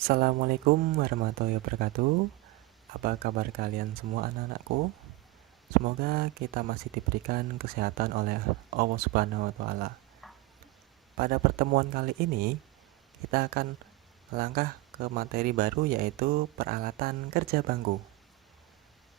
Assalamualaikum warahmatullahi wabarakatuh. Apa kabar kalian semua anak-anakku? Semoga kita masih diberikan kesehatan oleh Allah Subhanahu wa taala. Pada pertemuan kali ini, kita akan melangkah ke materi baru yaitu peralatan kerja bangku.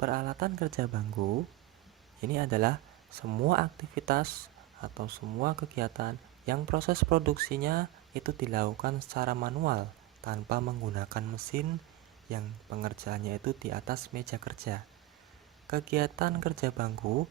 Peralatan kerja bangku ini adalah semua aktivitas atau semua kegiatan yang proses produksinya itu dilakukan secara manual tanpa menggunakan mesin yang pengerjaannya itu di atas meja kerja. Kegiatan kerja bangku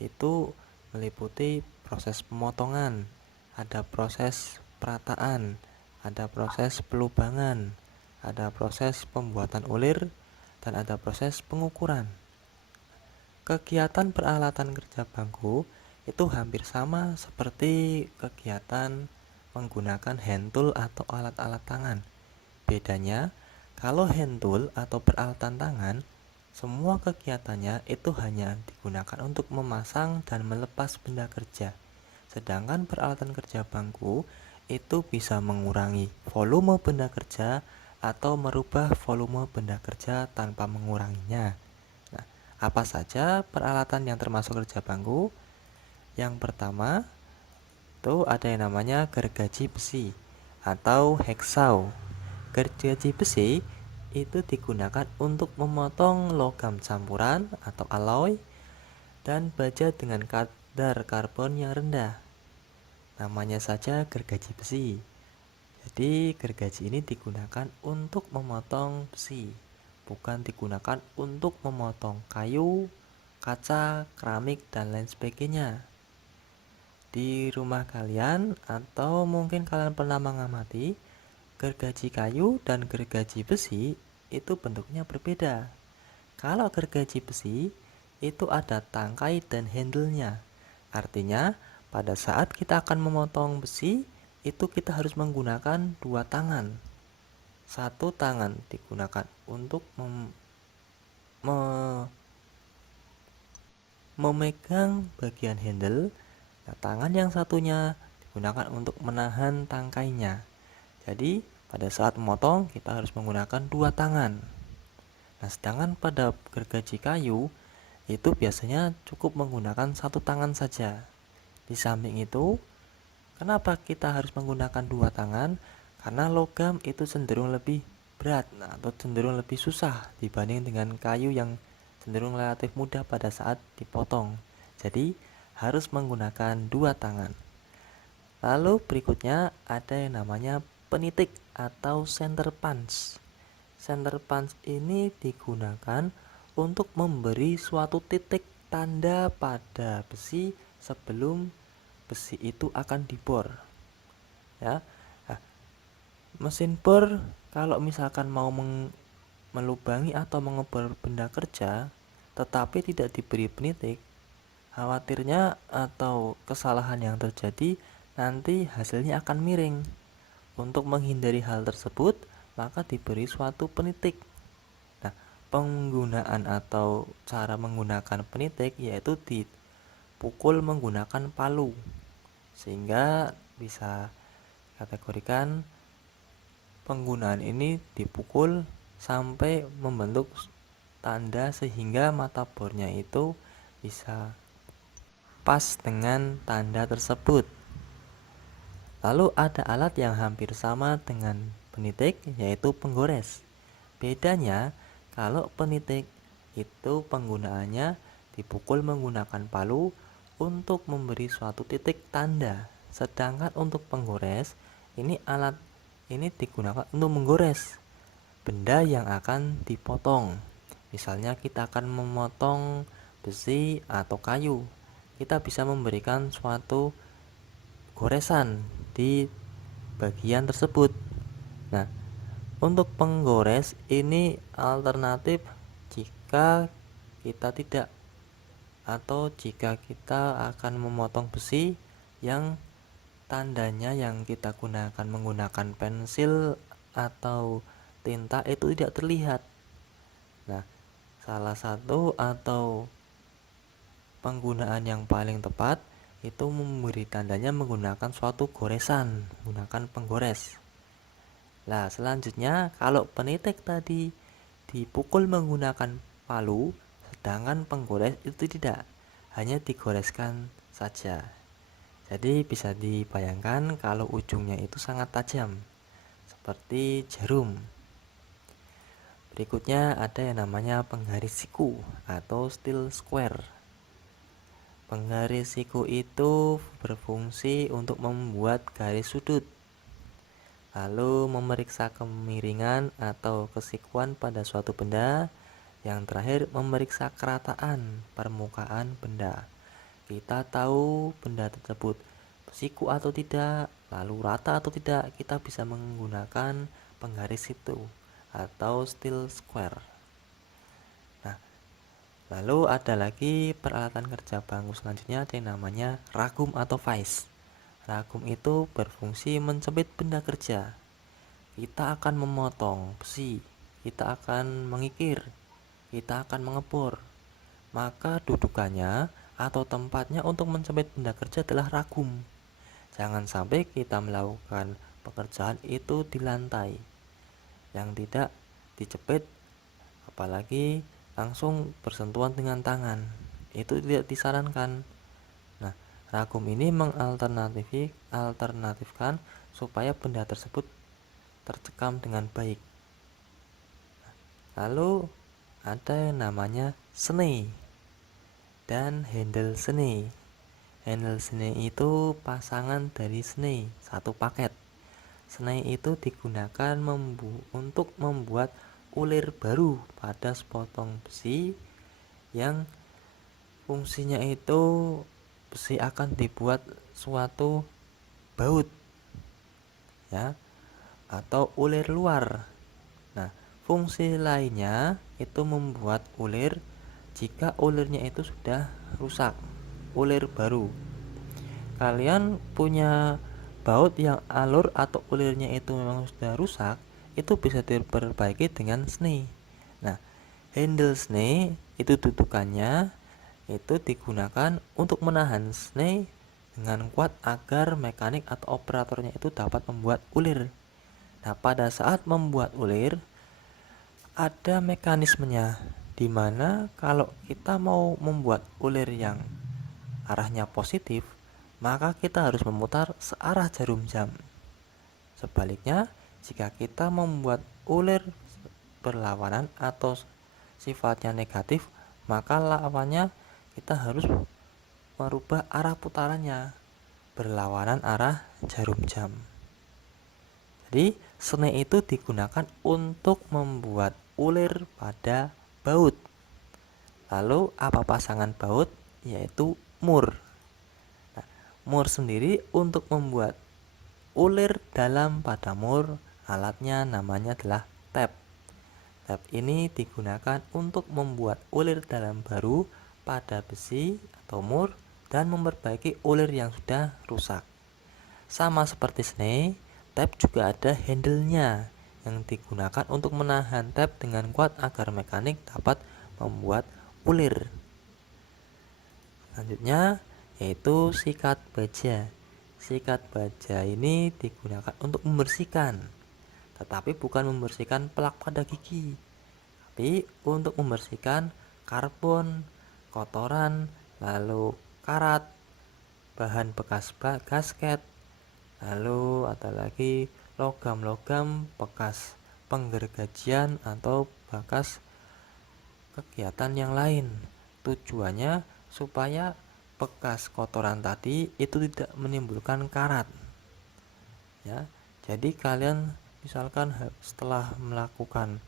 itu meliputi proses pemotongan, ada proses perataan, ada proses pelubangan, ada proses pembuatan ulir, dan ada proses pengukuran. Kegiatan peralatan kerja bangku itu hampir sama seperti kegiatan menggunakan hand tool atau alat-alat tangan. Bedanya, kalau hand tool atau peralatan tangan, semua kegiatannya itu hanya digunakan untuk memasang dan melepas benda kerja. Sedangkan peralatan kerja bangku itu bisa mengurangi volume benda kerja atau merubah volume benda kerja tanpa menguranginya. Nah, apa saja peralatan yang termasuk kerja bangku? Yang pertama, itu ada yang namanya gergaji besi atau hacksaw. Gergaji besi itu digunakan untuk memotong logam campuran atau alloy dan baja dengan kadar karbon yang rendah. Namanya saja gergaji besi. Jadi gergaji ini digunakan untuk memotong besi, bukan digunakan untuk memotong kayu, kaca, keramik, dan lain sebagainya. Di rumah kalian atau mungkin kalian pernah mengamati, gergaji kayu dan gergaji besi itu bentuknya berbeda. Kalau gergaji besi itu ada tangkai dan handle-nya. Artinya pada saat kita akan memotong besi itu kita harus menggunakan dua tangan. Satu tangan digunakan untuk memegang bagian handle. Nah, tangan yang satunya digunakan untuk menahan tangkainya. Jadi pada saat memotong kita harus menggunakan dua tangan. Nah, sedangkan pada gergaji kayu itu biasanya cukup menggunakan satu tangan saja. Di samping itu, kenapa kita harus menggunakan dua tangan? Karena logam itu cenderung lebih berat, atau cenderung lebih susah dibanding dengan kayu yang cenderung relatif mudah pada saat dipotong. Jadi harus menggunakan dua tangan. Lalu berikutnya ada yang namanya penitik atau center punch. Center punch ini digunakan untuk memberi suatu titik tanda pada besi sebelum besi itu akan dibor. Ya, nah, mesin bor kalau misalkan mau melubangi atau mengebor benda kerja, tetapi tidak diberi penitik, khawatirnya atau kesalahan yang terjadi nanti hasilnya akan miring. Untuk menghindari hal tersebut, maka diberi suatu penitik. Nah, penggunaan atau cara menggunakan penitik yaitu dipukul menggunakan palu, sehingga bisa kategorikan penggunaan ini dipukul sampai membentuk tanda sehingga mata bornya itu bisa pas dengan tanda tersebut. Lalu ada alat yang hampir sama dengan penitik yaitu penggores. Bedanya kalau penitik itu penggunaannya dipukul menggunakan palu untuk memberi suatu titik tanda. Sedangkan untuk penggores ini alat ini digunakan untuk menggores benda yang akan dipotong. Misalnya kita akan memotong besi atau kayu, kita bisa memberikan suatu goresan di bagian tersebut. Nah, untuk penggores ini alternatif jika kita tidak atau jika kita akan memotong besi yang tandanya yang kita gunakan menggunakan pensil atau tinta itu tidak terlihat. Nah, salah satu atau penggunaan yang paling tepat itu memberi tandanya menggunakan suatu goresan, menggunakan penggores. Nah, selanjutnya kalau penitik tadi dipukul menggunakan palu, sedangkan penggores itu tidak, hanya digoreskan saja. Jadi bisa dibayangkan kalau ujungnya itu sangat tajam, seperti jarum. Berikutnya ada yang namanya penggaris siku atau steel square. Penggaris siku itu berfungsi untuk membuat garis sudut, lalu memeriksa kemiringan atau kesikuan pada suatu benda. Yang terakhir, memeriksa kerataan permukaan benda. Kita tahu benda tersebut siku atau tidak, lalu rata atau tidak, kita bisa menggunakan penggaris itu atau steel square. Nah, lalu ada lagi peralatan kerja bangku selanjutnya, ada yang namanya ragum atau vise. Ragum itu berfungsi mencepit benda kerja. Kita akan memotong besi, kita akan mengikir, kita akan mengebor. Maka dudukannya atau tempatnya untuk mencepit benda kerja adalah ragum. Jangan sampai kita melakukan pekerjaan itu di lantai yang tidak dijepit, apalagi langsung bersentuhan dengan tangan. Itu tidak disarankan. Nah, ragum ini mengalternatifkan supaya benda tersebut tercekam dengan baik. Lalu ada yang namanya senai dan handle senai. Handle senai itu pasangan dari senai, satu paket. Senai itu digunakan untuk membuat ulir baru pada sepotong besi yang fungsinya itu besi akan dibuat suatu baut ya, atau ulir luar. Nah, fungsi lainnya itu membuat ulir jika ulirnya itu sudah rusak, ulir baru. Kalian punya baut yang alur atau ulirnya itu memang sudah rusak, itu bisa diperbaiki dengan sney. Nah, handle sney itu dudukannya itu digunakan untuk menahan sney dengan kuat agar mekanik atau operatornya itu dapat membuat ulir. Nah, pada saat membuat ulir ada mekanismenya, dimana kalau kita mau membuat ulir yang arahnya positif, maka kita harus memutar searah jarum jam. Sebaliknya, jika kita membuat ulir berlawanan atau sifatnya negatif, maka lawannya kita harus merubah arah putarannya berlawanan arah jarum jam. Jadi, senai itu digunakan untuk membuat ulir pada baut. Lalu, apa pasangan baut? Yaitu mur. Nah, mur sendiri untuk membuat ulir dalam pada mur, alatnya namanya adalah tap. Tap ini digunakan untuk membuat ulir dalam baru pada besi atau mur dan memperbaiki ulir yang sudah rusak. Sama seperti snai, tap juga ada handle-nya yang digunakan untuk menahan tap dengan kuat agar mekanik dapat membuat ulir. Selanjutnya yaitu sikat baja. Sikat baja ini digunakan untuk membersihkan, tetapi bukan membersihkan plak pada gigi, tapi untuk membersihkan karbon, kotoran, lalu karat, bahan bekas gasket, lalu ada lagi logam-logam bekas penggergajian atau bekas kegiatan yang lain. Tujuannya supaya bekas kotoran tadi itu tidak menimbulkan karat ya. Jadi kalian misalkan setelah melakukan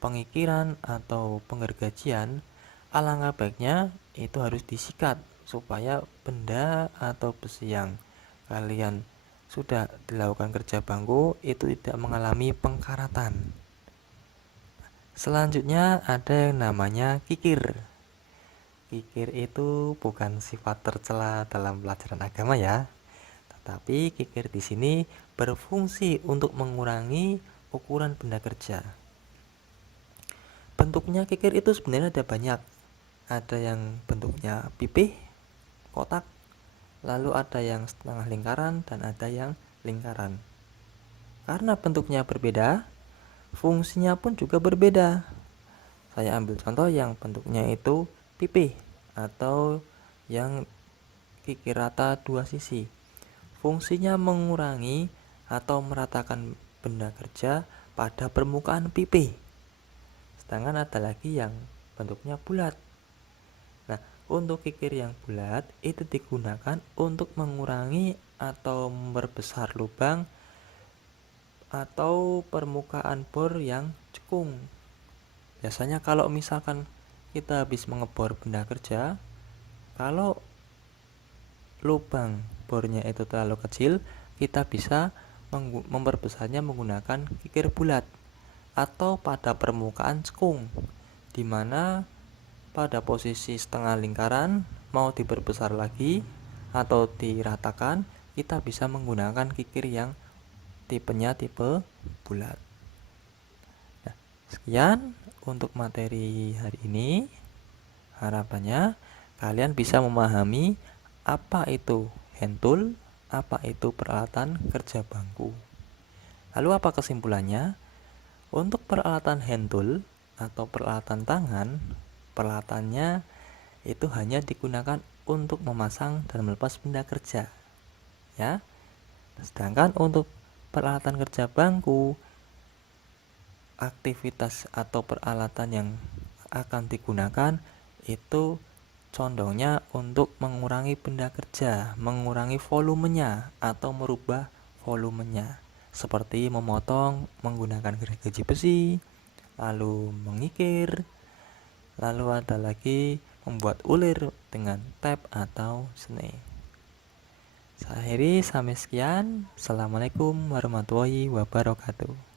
pengikiran atau penggergajian, alangkah baiknya itu harus disikat supaya benda atau besi yang kalian sudah dilakukan kerja bangku itu tidak mengalami pengkaratan. Selanjutnya ada yang namanya kikir. Kikir itu bukan sifat tercela dalam pelajaran agama ya, tetapi kikir di sini berfungsi untuk mengurangi ukuran benda kerja. Bentuknya kikir itu sebenarnya ada banyak. Ada yang bentuknya pipih, kotak, lalu ada yang setengah lingkaran dan ada yang lingkaran. Karena bentuknya berbeda, fungsinya pun juga berbeda. Saya ambil contoh yang bentuknya itu pipih atau yang kikir rata dua sisi. Fungsinya mengurangi atau meratakan benda kerja pada permukaan pipih. Sedangkan ada lagi yang bentuknya bulat. Nah, untuk kikir yang bulat itu digunakan untuk mengurangi atau memperbesar lubang atau permukaan bor yang cekung. Biasanya kalau misalkan kita habis mengebor benda kerja, kalau lubang bornya itu terlalu kecil, kita bisa memperbesarnya menggunakan kikir bulat atau pada permukaan cekung, di mana pada posisi setengah lingkaran mau diperbesar lagi atau diratakan, kita bisa menggunakan kikir yang tipenya tipe bulat. Nah, sekian untuk materi hari ini. Harapannya kalian bisa memahami apa itu hand tool, apa itu peralatan kerja bangku. Lalu apa kesimpulannya? Untuk peralatan hand tool atau peralatan tangan, peralatannya itu hanya digunakan untuk memasang dan melepas benda kerja, ya. Sedangkan untuk peralatan kerja bangku, aktivitas atau peralatan yang akan digunakan itu condongnya untuk mengurangi benda kerja, mengurangi volumenya atau merubah volumenya, seperti memotong menggunakan gergaji besi, lalu mengikir, lalu ada lagi membuat ulir dengan tap atau snake. Saya akhiri sampai sekian. Assalamualaikum warahmatullahi wabarakatuh.